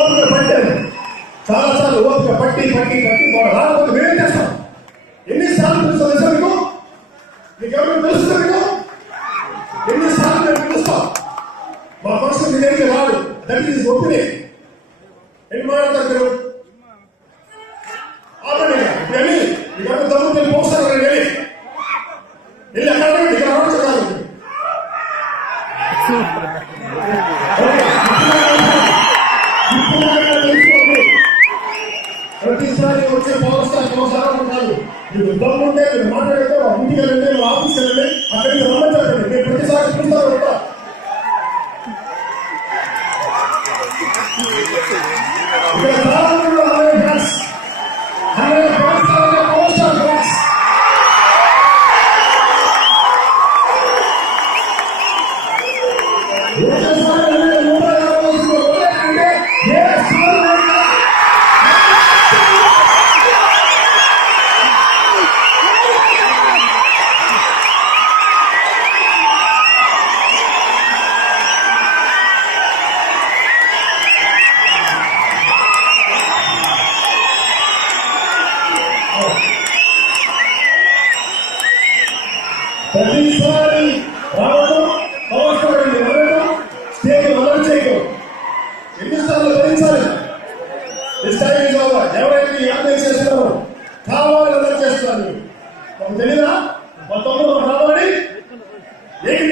ఓపిక పట్టారు, చాలాసార్లు ఓపిక పట్టి పట్టి పట్టి రాకపోతే మేమేం చేస్తాం? ఎన్నిసార్లు తెలుస్తుంది సార్ మీకు? మీకు ఎవరికి తెలుస్తుంది? మీకు ఎన్నిసార్లు మేము పిలుస్తాం? మా పక్షం మీ దగ్గరికి రాడు. That is opinion. ఎన్ని మాట్లాడతారు మీరు? ఆపండి. ఇప్పుడు వెళ్ళి మీకు ఎవరు దమ్ము తెలిసి పోస్తారు వెళ్ళి వెళ్ళి అక్కడ ఇక్కడ రావచ్చు కాదు. ప్రతిసారి వచ్చే పవర్ స్టార్ అవసరం కాదు. మీరు దమ్ముంటే మీరు మాట్లాడితే ఇంటికి వెళ్ళండి, ఆఫీస్కి వెళ్ళండి, అక్కడికి రమ్మంటారండి. మీరు ప్రతిసారి చూస్తారు కదా. ఇక్కడ సాధారణంగా 100 fans, 100 fans power star fans. ప్రతిసారి రావడం అవసరమైంది, వెళ్ళడం, స్టేజ్ అమలు చేయడం ఎన్నిసార్లు భరించాలి? ఎవరైతే యాభై చేస్తున్నారో కావాలని అమలు చేస్తున్నారు. మాకు తెలియదా? మా తమ్ముడు రావాలి ఏంటి